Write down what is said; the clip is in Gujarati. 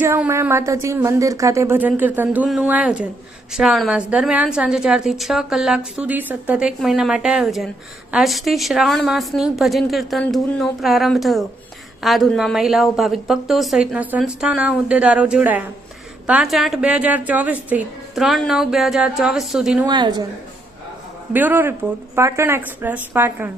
ઊંઝા ઉમિયા માતાજી મંદિર ખાતે ભજન કીર્તન ધૂનનું આયોજન. શ્રાવણ માસ દરમિયાન સાંજે 4 થી 6 કલાક સુધી સતત 1 મહિના માટે આયોજન. આજથી શ્રાવણ માસની ભજન કીર્તન ધૂનનો પ્રારંભ થયો. આ ધૂનમાં મહિલાઓ, ભાવિક ભક્તો સહિતના સંસ્થાના હોદ્દેદારો જોડાયા. 5/8/2024 થી 3/9/2024 સુધીનું આયોજન. Bureau report, Patan express, Patan.